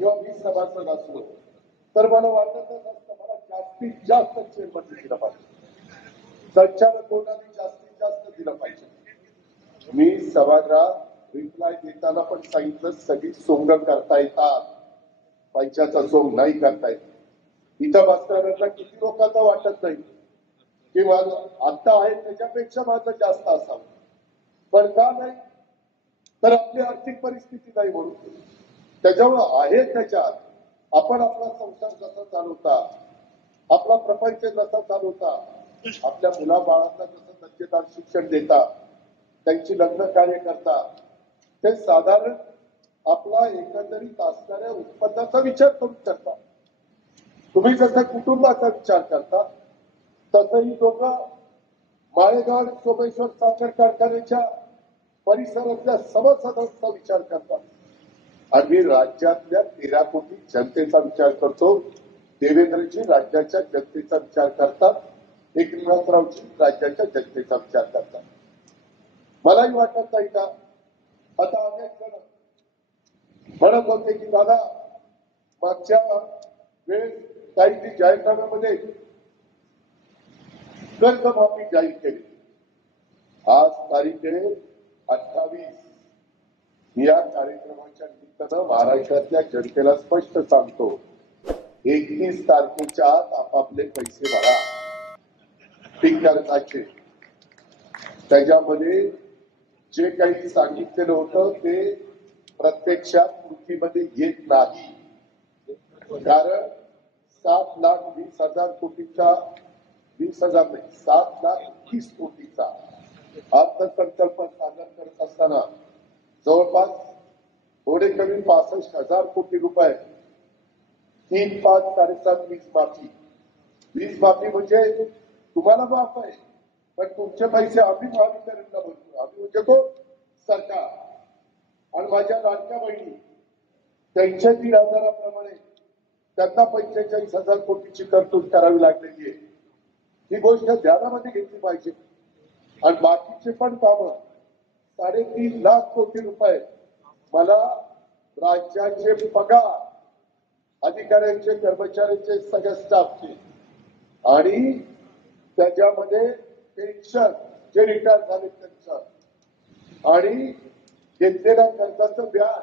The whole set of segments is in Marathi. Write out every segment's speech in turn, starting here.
किंवा 20 सभासद असलो तर मला वाटतच असतं मला जास्तीत जास्त चेअरमन दिलं पाहिजे, संचालक बोर्डाने जास्तीत जास्त दिलं पाहिजे. मी सभागृहात रिप्लाय देताना पण सांगितलं सगळी सोंग करता येतात, पैशाचा सोंग नाही करता येत. इथं बसणाऱ्यांना किती लोकांना वाटत नाही की माझं आता आहे त्याच्यापेक्षा माझं जास्त असावं, पण का नाही तर आपली आर्थिक परिस्थिती नाही म्हणून. त्याच्यामुळे आहे त्याच्यात आपण आपला संसार कसा चालवता, आपला प्रपंच कसा चालवता, आपल्या मुलाबाळांना कसं दर्जेदार शिक्षण देता, त्यांची लग्न कार्य करता, ते साधारण आपला एकंदरीत असणाऱ्या उत्पन्नाचा विचार करून करता. तुम्ही जसं कुटुंबाचा विचार करता तसंही लोक माळेगाव सोमेश्वर साखर कारखान्याच्या परिसरातल्या सभासदांचा विचार करतात. आणि राज्यातल्या 13 कोटी जनतेचा विचार करतो. देवेंद्रजी राज्याच्या जनतेचा विचार करतात, एकनाथरावजी राज्याच्या जनतेचा विचार करतात. मलाही वाटत नाही का आता अनेक जण म्हणत होते की दादा मागच्या वेळेस काही जाहीरनाम्यामध्ये कर्जमाफी जाहीर केली. आज तारीख आहे 28. या कार्यक्रमाच्या निमित्तानं महाराष्ट्रातल्या जनतेला स्पष्ट सांगतो 31 तारखेच्या आत आपापले पैसे भरा पीक कर्जाचे. त्याच्यामध्ये जे काही सांगितलेलं होतं ते प्रत्यक्षात कृतीमध्ये येत नाही. कारण 7,20,000 कोटीचा 20,000 नाही 7,20,000 कोटीचा अर्थसंकल्प सादर करत असताना जवळपास थोडे कमी 65,000 कोटी रुपये 3, 5, 7.5 वीज माफी. वीज माफी म्हणजे तुम्हाला माफ आहे पण तुमचे पैसे आम्ही महावितरणला बोलतो. आम्ही म्हणजे कोण? सरकार. आणि माझ्या लाडक्या बहिणी त्यांच्या 1,500 त्यांना 45,000 कोटीची तरतूद करावी लागलेली आहे. ही गोष्ट ध्यानामध्ये घेतली पाहिजे. आणि बाकीचे पण कामं 3.5 लाख कोटी रुपये मला राज्याचे पगार अधिकाऱ्यांचे कर्मचाऱ्यांचे सगळ्या स्टाफचे आणि त्याच्यामध्ये पेन्शन जे रिटायर झाले त्यांचं आणि घेतलेल्या कर्जाचं व्याज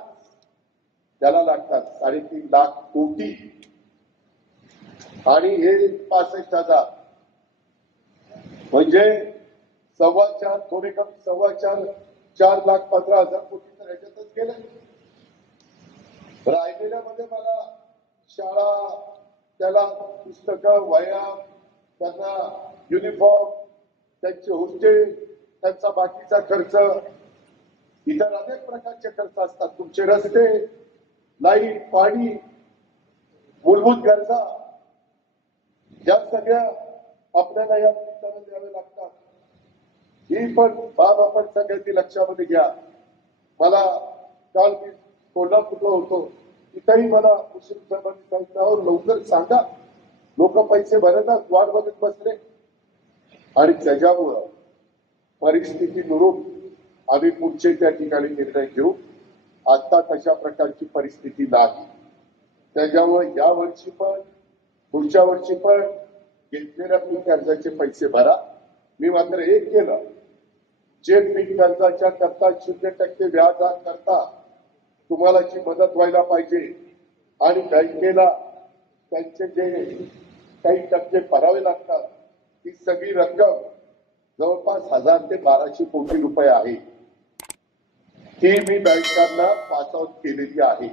त्याला लागतात 3.5 लाख कोटी आणि हे 65,000 म्हणजे 4.25 थोडे कमी 4,15,000 कोटी तर ह्याच्यातच गेले. राहिलेल्यामध्ये मला शाळा त्याला पुस्तकं वह्या त्यांना युनिफॉर्म त्यांचे हॉस्टेल त्यांचा बाकीचा खर्च इतर अनेक प्रकारचे खर्च असतात. तुमचे रस्ते लाईट पाणी मूलभूत गरजा या सगळ्या आपल्याला या निमित्तानं द्यावे लागतात. ही पण बाब आपण सगळ्यांनी लक्षामध्ये घ्या. मला काल मी कोल्हापूरला होतो तिथेही मला मुस्लिम साहेबांनी सांगितलं लवकर सांगा लोक पैसे भरतात वाट बघत बसले. आणि त्याच्यामुळं परिस्थितीनुरूप आम्ही पुढचे त्या ठिकाणी निर्णय घेऊ. आता तशा प्रकारची परिस्थिती नाही. त्याच्यामुळे या वर्षी पण पुढच्या वर्षी पण घेतलेल्या पीक कर्जाचे पैसे भरा. मी मात्र एक केलं जे पीक कर्जाच्या करता 0% व्याजा करता तुम्हाला जी मदत व्हायला पाहिजे आणि बँकेला त्यांचे जे काही टक्के भरावे लागतात ती सगळी रक्कम जवळपास 1,000 ते 1,200 कोटी रुपये आहे. ही मी बँकांना पास आउट केलेली आहे.